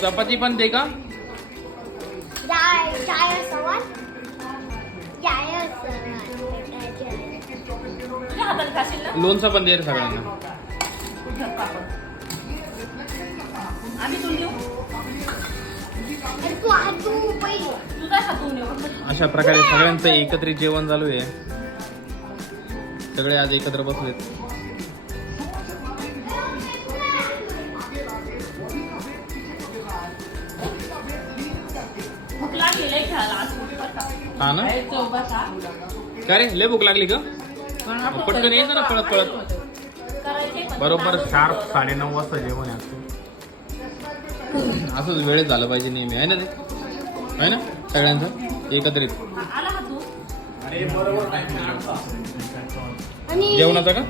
चपाती पण दे का? लोणचं पण दे रे सगळ्यांना. अशा प्रकारे सगळ्यांचं एकत्रित जेवण चालू आहे. सगळे आज एकत्र बसलेत. हा ना, का रे लय भूक लागली का? पटकन यायचं ना पळत पळत. बरोबर शार्प 9:30 वाजता जेवण आहे. असंच वेळेत झालं पाहिजे नेहमी, आहे ना ते, आहे ना सगळ्यांचं एकत्रित जेवणाचं का?